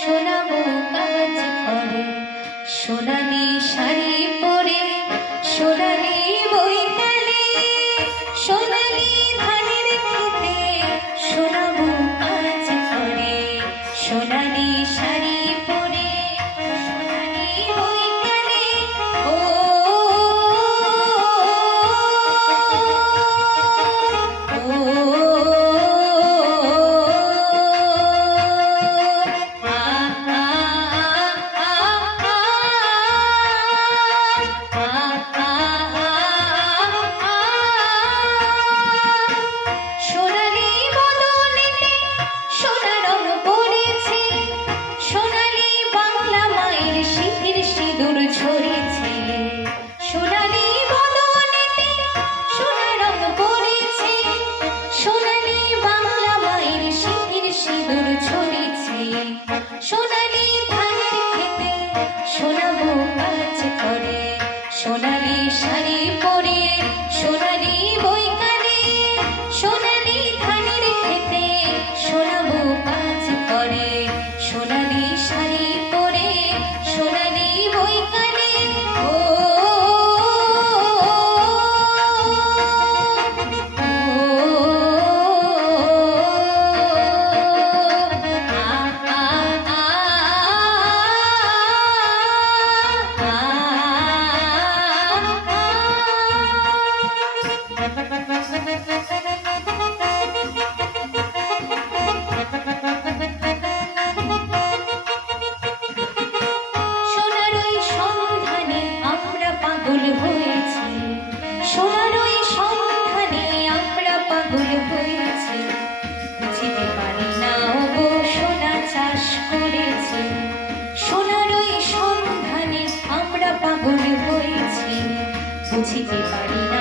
সোনা মুখ করে সোনা দিয়ে শাড়ি সোনালি ধানের খেতে সোনা বউ কাজ করে। সোনা বুঝিতে পারি না